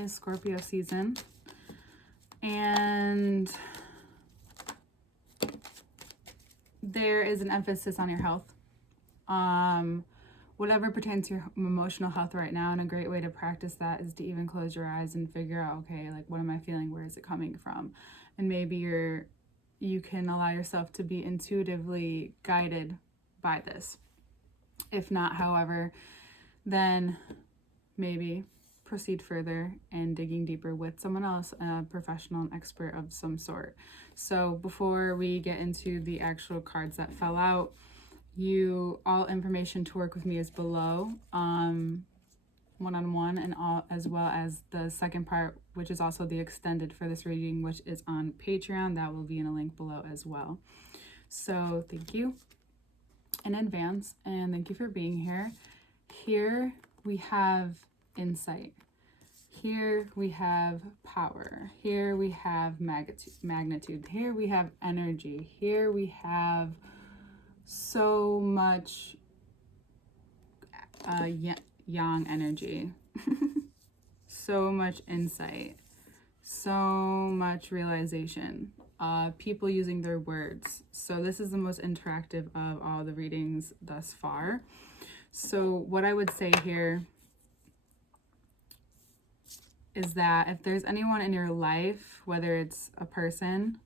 is Scorpio season, and there is an emphasis on your health. Whatever pertains to your emotional health right now, and a great way to practice that is to even close your eyes and figure out, okay, like, what am I feeling? Where is it coming from? And maybe you can allow yourself to be intuitively guided by this. If not, however, then maybe proceed further and digging deeper with someone else, a professional, an expert of some sort. So before we get into the actual cards that fell out, all information to work with me is below, one-on-one, and all, as well as the second part, which is also the extended for this reading, which is on Patreon. That will be in a link below as well. So thank you in advance, and thank you for being here. Here we have insight. Here we have power. Here we have magnitude. Here we have energy. Here we have so much yang energy. So much insight. So much realization. People using their words. So this is the most interactive of all the readings thus far. So what I would say here is that if there's anyone in your life, whether it's a person,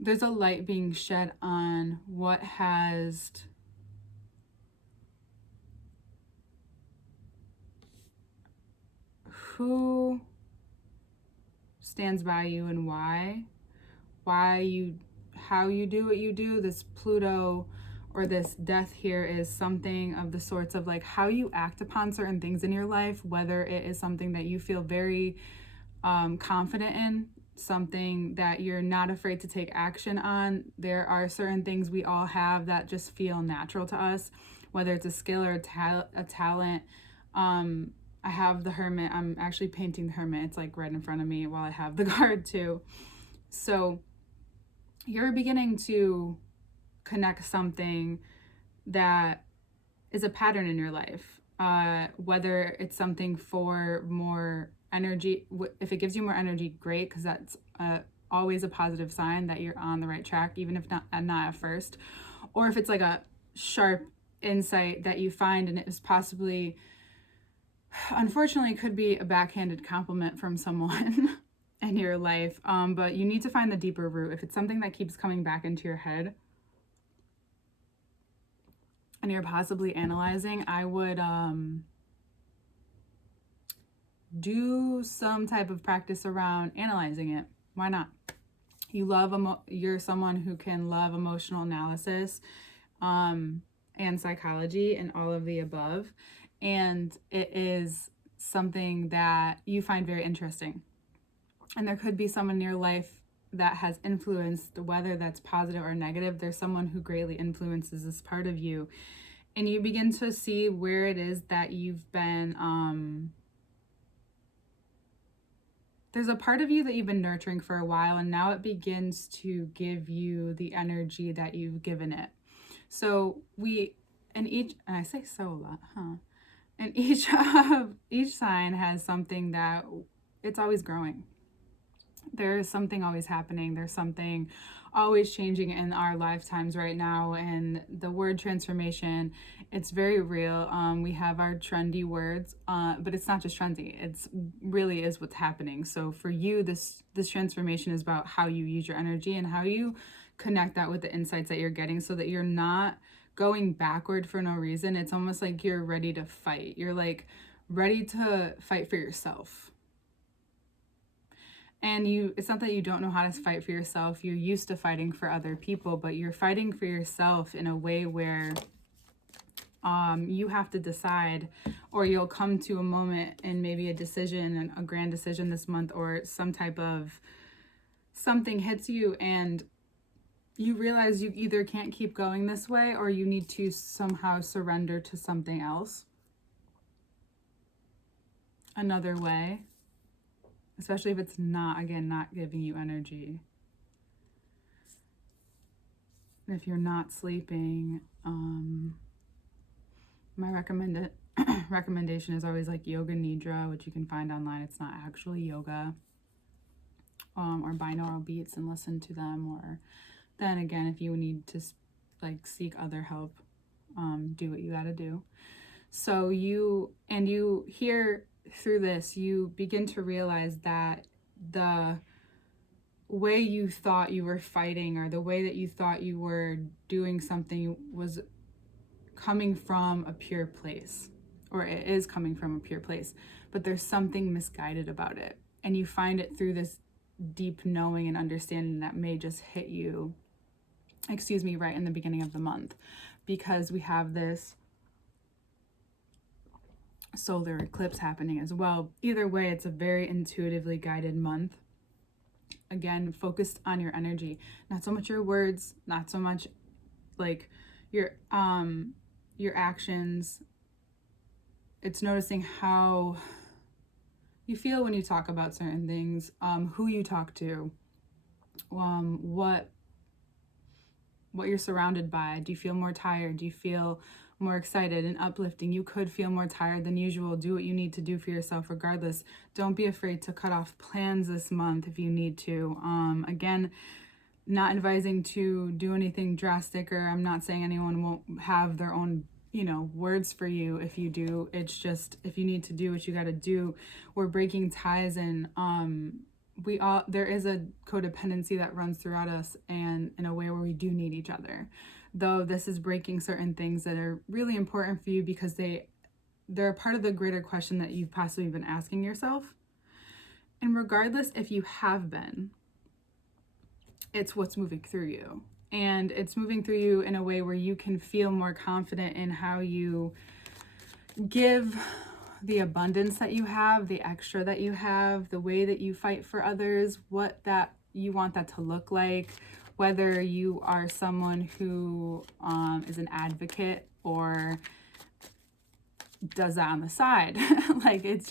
there's a light being shed on who stands by you and how you do what you do. This Pluto or this death here is something of the sorts of like how you act upon certain things in your life, whether it is something that you feel very confident in, something that you're not afraid to take action on. There are certain things we all have that just feel natural to us, whether it's a skill or a talent. I have the Hermit. I'm actually painting the Hermit. It's like right in front of me while I have the card too. So you're beginning to connect something that is a pattern in your life, whether it's something for more energy. If it gives you more energy, great, because that's always a positive sign that you're on the right track, even if not at first. Or if it's like a sharp insight that you find, and it was possibly, unfortunately, could be a backhanded compliment from someone in your life, but you need to find the deeper root. If it's something that keeps coming back into your head and you're possibly analyzing, I would do some type of practice around analyzing it. Why not? You're someone who can love emotional analysis and psychology and all of the above, and it is something that you find very interesting. And there could be someone in your life that has influenced, whether that's positive or negative. There's someone who greatly influences this part of you, and you begin to see where it is that you've been there's a part of you that you've been nurturing for a while, and now it begins to give you the energy that you've given it. So and I say so a lot, huh? And each sign has something that it's always growing. There's something always happening. There's something always changing in our lifetimes right now. And the word transformation, it's very real. We have our trendy words, but it's not just trendy. It's really is what's happening. So for you, this transformation is about how you use your energy and how you connect that with the insights that you're getting, so that you're not going backward for no reason. It's almost like you're ready to fight. You're like ready to fight for yourself. And it's not that you don't know how to fight for yourself. You're used to fighting for other people, but you're fighting for yourself in a way where you have to decide, or you'll come to a moment and maybe a decision, a grand decision this month, or some type of something hits you and you realize you either can't keep going this way, or you need to somehow surrender to something else, another way. Especially if it's not giving you energy. If you're not sleeping, my recommendation is always like yoga nidra, which you can find online. It's not actually yoga. Or binaural beats and listen to them. Or then again, if you need to like seek other help, do what you got to do. So you hear through this, you begin to realize that the way you thought you were fighting, or the way that you thought you were doing something, was coming from a pure place, or it is coming from a pure place, but there's something misguided about it. And you find it through this deep knowing and understanding that may just hit you, right in the beginning of the month, because we have this solar eclipse happening as well. Either way, it's a very intuitively guided month. Again, focused on your energy, not so much your words, not so much like your actions. It's noticing how you feel when you talk about certain things, who you talk to, what you're surrounded by. Do you feel more tired? Do you feel more excited and uplifting? You could feel more tired than usual. Do what you need to do for yourself regardless. Don't be afraid to cut off plans this month if you need to. Again, not advising to do anything drastic, or I'm not saying anyone won't have their own words for you if you do. It's just, if you need to do what you got to do. We're breaking ties, and there is a codependency that runs throughout us, and in a way where we do need each other. Though this is breaking certain things that are really important for you, because they're a part of the greater question that you've possibly been asking yourself. And regardless if you have been, it's what's moving through you. And it's moving through you in a way where you can feel more confident in how you give the abundance that you have, the extra that you have, the way that you fight for others, what that you want that to look like, whether you are someone who is an advocate or does that on the side. Like, it's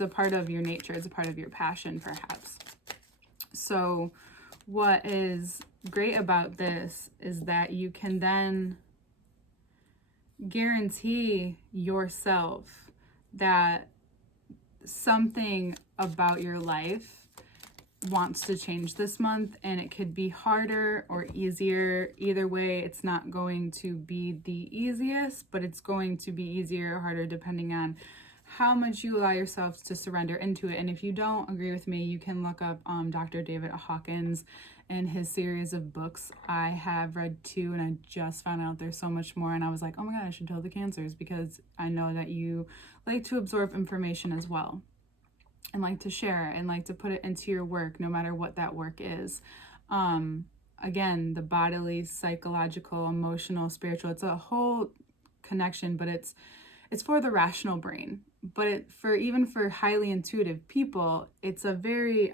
a part of your nature. It's a part of your passion, perhaps. So what is great about this is that you can then guarantee yourself that something about your life wants to change this month, and it could be harder or easier. Either way, it's not going to be the easiest, but it's going to be easier or harder depending on how much you allow yourself to surrender into it. And if you don't agree with me, you can look up Dr. David Hawkins and his series of books. I have read 2, and I just found out there's so much more, and I was like, oh my god, I should tell the Cancers, because I know that you like to absorb information as well, and like to share, and like to put it into your work, no matter what that work is. Again, the bodily, psychological, emotional, spiritual, it's a whole connection, but it's for the rational brain. But even for highly intuitive people, it's a very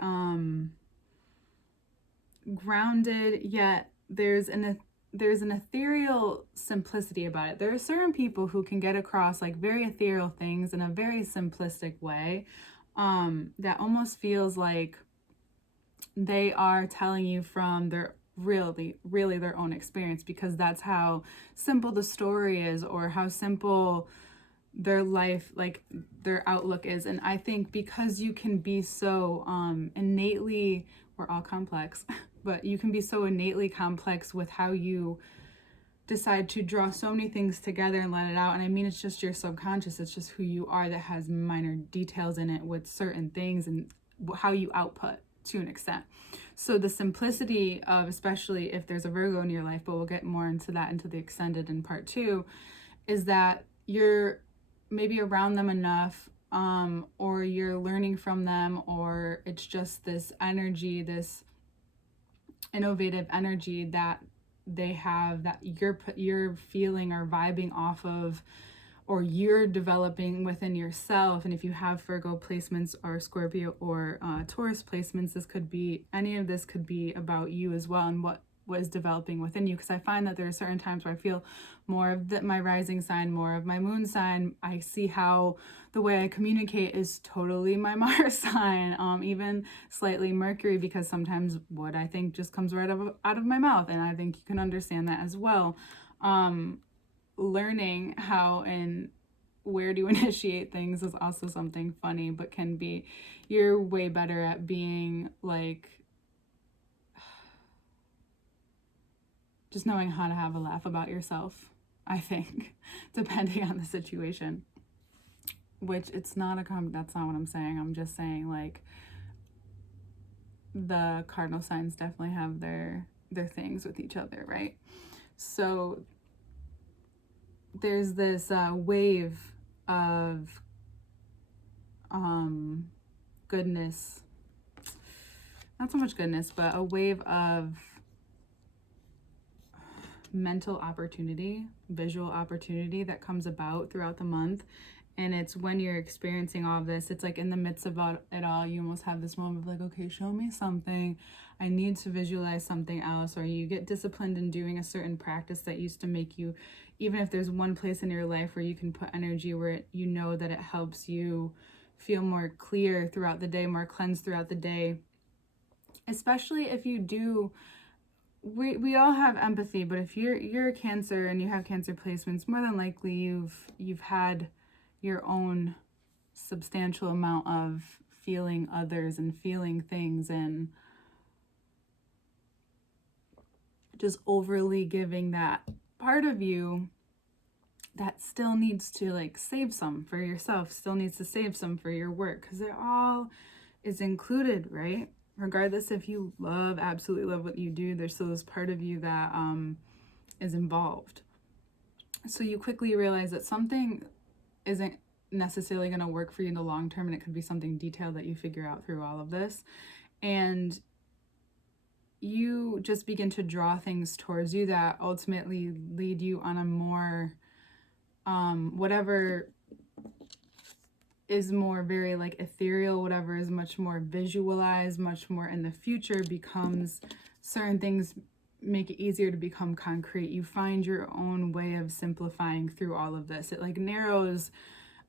grounded, yet there's an ethereal simplicity about it. There are certain people who can get across like very ethereal things in a very simplistic way, that almost feels like they are telling you from their really their own experience, because that's how simple the story is, or how simple their life, like their outlook is. And I think because you can be so innately, we're all complex, but you can be so innately complex with how you decide to draw so many things together and let it out. And I mean, it's just your subconscious, it's just who you are that has minor details in it with certain things, and how you output to an extent. So the simplicity of, especially if there's a Virgo in your life, but we'll get more into that into the extended in part 2, is that you're maybe around them enough, or you're learning from them, or it's just this energy, this innovative energy that they have, that you're feeling or vibing off of, or you're developing within yourself. And if you have Virgo placements or Scorpio or Taurus placements, any of this could be about you as well, and what is developing within you. Because I find that there are certain times where I feel more of my rising sign, more of my moon sign. I see how the way I communicate is totally my Mars sign, even slightly Mercury, because sometimes what I think just comes right out of my mouth, and I think you can understand that as well. Learning how in where to initiate things is also something funny, but can be, you're way better at being like, just knowing how to have a laugh about yourself, I think, depending on the situation. Which it's not that's not what I'm saying. I'm just saying, like, the cardinal signs definitely have their things with each other, right? So there's this wave of goodness, not so much goodness, but a wave of mental opportunity, visual opportunity that comes about throughout the month. And it's when you're experiencing all of this, it's like in the midst of it all, you almost have this moment of like, okay, show me something. I need to visualize something else. Or you get disciplined in doing a certain practice that used to make you, even if there's one place in your life where you can put energy where you know that it helps you feel more clear throughout the day, more cleansed throughout the day. Especially if you do, we all have empathy, but if you're a Cancer and you have Cancer placements, more than likely you've had your own substantial amount of feeling others and feeling things and just overly giving that part of you that still needs to like save some for yourself, still needs to save some for your work, because it all is included, right? Regardless if you absolutely love what you do, there's still this part of you that is involved. So you quickly realize that something isn't necessarily going to work for you in the long term, and it could be something detailed that you figure out through all of this, and you just begin to draw things towards you that ultimately lead you on a more whatever is more very like ethereal, whatever is much more visualized, much more in the future, becomes certain things make it easier to become concrete. You find your own way of simplifying through all of this. It like narrows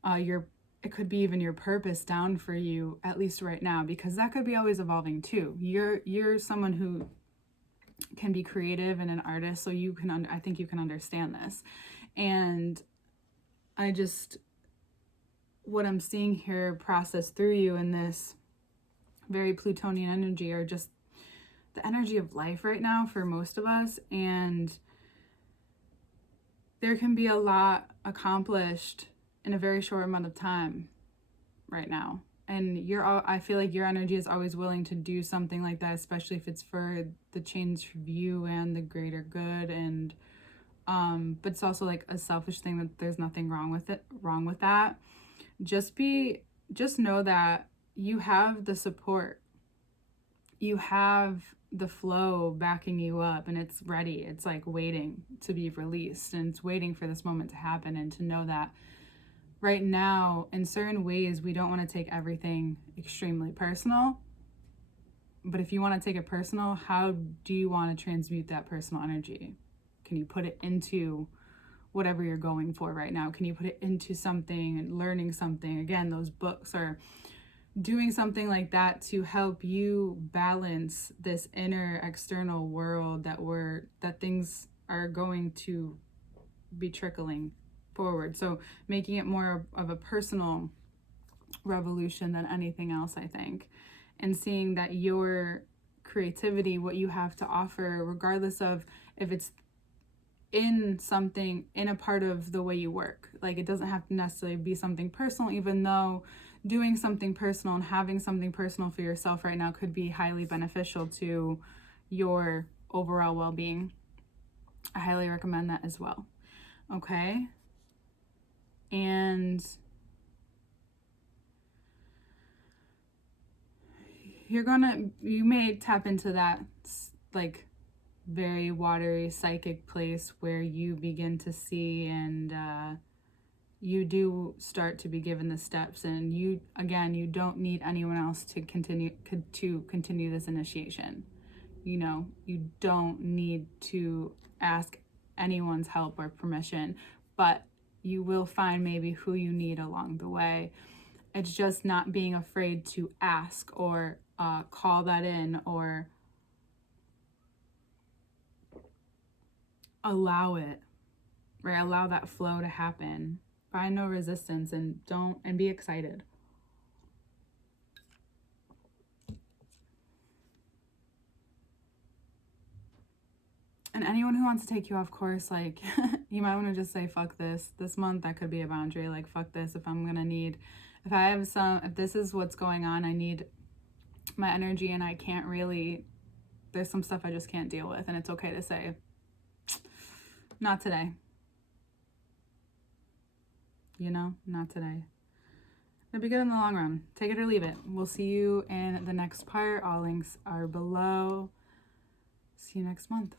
it could be even your purpose down for you, at least right now, because that could be always evolving too. You're someone who can be creative and an artist, so you can I think you can understand this. And what I'm seeing here process through you in this very Plutonian energy, or just the energy of life right now for most of us. And there can be a lot accomplished in a very short amount of time right now. And I feel like your energy is always willing to do something like that, especially if it's for the change of you and the greater good. And but it's also like a selfish thing that there's nothing wrong with that. Just know that you have the support, you have the flow backing you up, and it's ready. It's like waiting to be released, and it's waiting for this moment to happen. And to know that right now, in certain ways, we don't want to take everything extremely personal. But if you want to take it personal, how do you want to transmute that personal energy? Can you put it into whatever you're going for right now? Can you put it into something and learning something? Again, those books, or doing something like that to help you balance this inner external world that things are going to be trickling forward. So making it more of a personal revolution than anything else, I think. And seeing that your creativity, what you have to offer, regardless of if it's in a part of the way you work. Like, it doesn't have to necessarily be something personal, even though doing something personal and having something personal for yourself right now could be highly beneficial to your overall well-being. I highly recommend that as well. Okay? And you may tap into that like very watery psychic place where you begin to see, and you do start to be given the steps, and you don't need anyone else to continue this initiation. You don't need to ask anyone's help or permission, but you will find maybe who you need along the way. It's just not being afraid to ask, or call that in, or allow it, right? Allow that flow to happen Find no resistance and be excited. And anyone who wants to take you off course, like, you might want to just say, fuck this. This month, that could be a boundary. Like, fuck this. If this is what's going on, I need my energy and I can't really, there's some stuff I just can't deal with. And it's okay to say, not today. You know, not today. It'll be good in the long run. Take it or leave it. We'll see you in the next part. All links are below. See you next month.